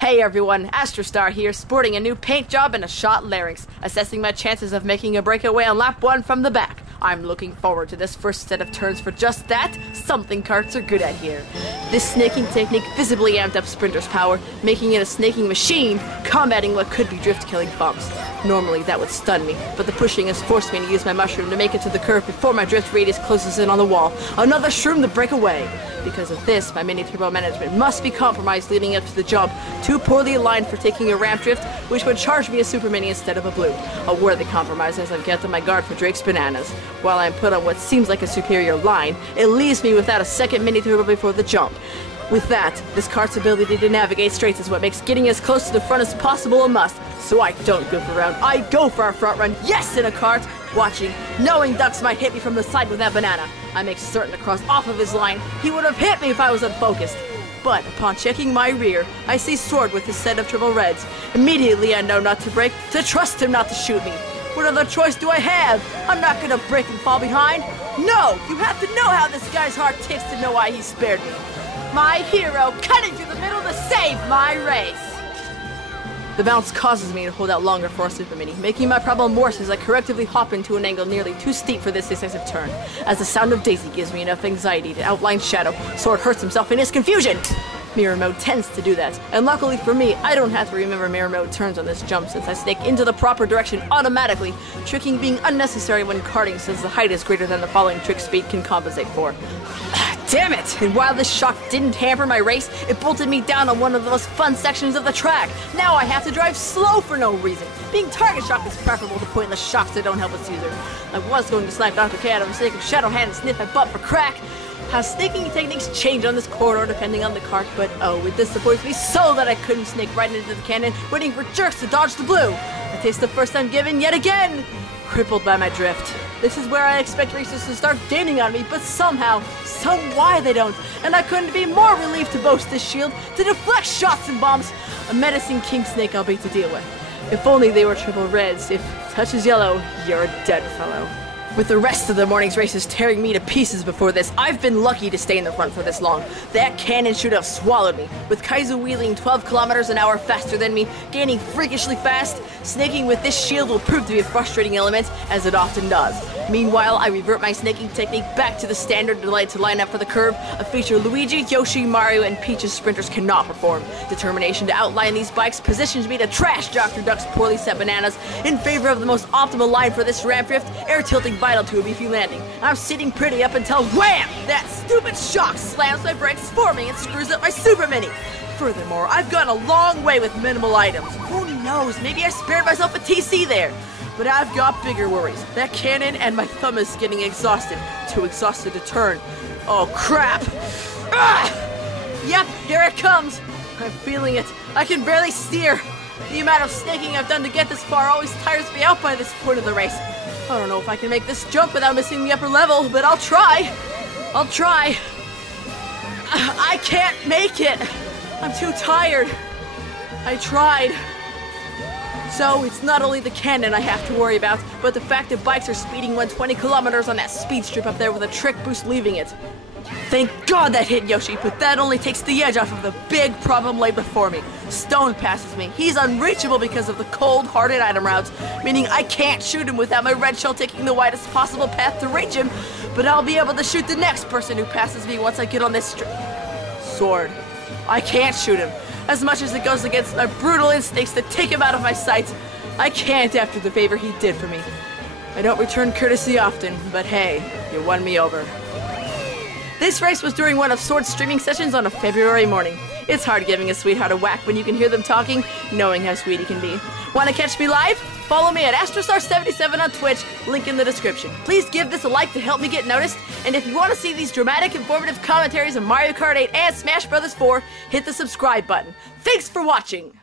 Hey everyone, Astrostar here, sporting a new paint job and a shot larynx, assessing my chances of making a breakaway on lap 1 from the back. I'm looking forward to this first set of turns for just that, something karts are good at here. This snaking technique visibly amped up Sprinter's power, making it a snaking machine, combating what could be drift-killing bumps. Normally that would stun me, but the pushing has forced me to use my mushroom to make it to the curve before my drift radius closes in on the wall. Another shroom to break away! Because of this, my mini-turbo management must be compromised leading up to the jump, too poorly aligned for taking a ramp drift, which would charge me a super mini instead of a blue. A worthy compromise as I've kept on my guard for Drake's bananas. While I'm put on what seems like a superior line, it leaves me without a second mini-turbo before the jump. With that, this kart's ability to navigate straights is what makes getting as close to the front as possible a must, so I don't goof around. I go for a front run, yes, in a kart, watching, knowing Ducks might hit me from the side with that banana. I make certain to cross off of his line. He would have hit me if I was unfocused. But upon checking my rear, I see Sword with his set of triple reds. Immediately I know not to brake, to trust him not to shoot me. What other choice do I have? I'm not gonna brake and fall behind. No, you have to know how this guy's heart ticks to know why he spared me. My hero cutting through the middle to save my race. The bounce causes me to hold out longer for a super mini, making my problem worse as I correctively hop into an angle nearly too steep for this decisive turn. As the sound of Daisy gives me enough anxiety to outline Shadow, Sword hurts himself in his confusion. Mirror mode tends to do that, and luckily for me, I don't have to remember mirror mode turns on this jump since I snake into the proper direction automatically, tricking being unnecessary when karting since the height is greater than the following trick speed can compensate for. Damn it! And while this shock didn't hamper my race, it bolted me down on one of the most fun sections of the track. Now I have to drive slow for no reason. Being target shocked is preferable to pointless shocks that don't help its user. I was going to snipe Dr. K out of a mistake of Shadow Hand and sniff my butt for crack. How snaking techniques change on this corridor depending on the kart, but oh, it disappoints me so that I couldn't snake right into the cannon, waiting for jerks to dodge the blue. I taste the first time given yet again, crippled by my drift. This is where I expect racers to start gaining on me, but somehow, why they don't, and I couldn't be more relieved to boast this shield, to deflect shots and bombs, a menacing king snake I'll be to deal with. If only they were triple reds, if touches yellow, you're a dead fellow. With the rest of the morning's races tearing me to pieces before this, I've been lucky to stay in the front for this long. That cannon should have swallowed me. With Kaizu wheeling 12 kilometers an hour faster than me, gaining freakishly fast, snaking with this shield will prove to be a frustrating element, as it often does. Meanwhile, I revert my snaking technique back to the standard delight to line up for the curve, a feature Luigi, Yoshi, Mario, and Peach's sprinters cannot perform. Determination to outline these bikes positions me to trash Dr. Duck's poorly set bananas in favor of the most optimal line for this ramp drift, air tilting vital to a beefy landing. I'm sitting pretty up until wham! That stupid shock slams my brakes for me and screws up my super mini. Furthermore, I've gone a long way with minimal items. Who knows, maybe I spared myself a TC there. But I've got bigger worries. That cannon and my thumb is getting exhausted. Too exhausted to turn. Oh crap! Ah! Yep, here it comes. I'm feeling it. I can barely steer. The amount of snaking I've done to get this far always tires me out by this point of the race. I don't know if I can make this jump without missing the upper level, but I'll try. I'll try. I can't make it. I'm too tired. I tried. So it's not only the cannon I have to worry about, but the fact that bikes are speeding 120 kilometers on that speed strip up there with a trick boost leaving it. Thank God that hit Yoshi, but that only takes the edge off of the big problem laid before me. Stone passes me. He's unreachable because of the cold-hearted item routes, meaning I can't shoot him without my red shell taking the widest possible path to reach him, but I'll be able to shoot the next person who passes me once I get on this Sword. I can't shoot him. As much as it goes against my brutal instincts to take him out of my sight, I can't after the favor he did for me. I don't return courtesy often, but hey, you won me over. This race was during one of Sword's streaming sessions on a February morning. It's hard giving a sweetheart a whack when you can hear them talking, knowing how sweet he can be. Want to catch me live? Follow me at Astrostar77 on Twitch, link in the description. Please give this a like to help me get noticed, and if you want to see these dramatic, informative commentaries of Mario Kart 8 and Smash Bros. 4, hit the subscribe button. Thanks for watching!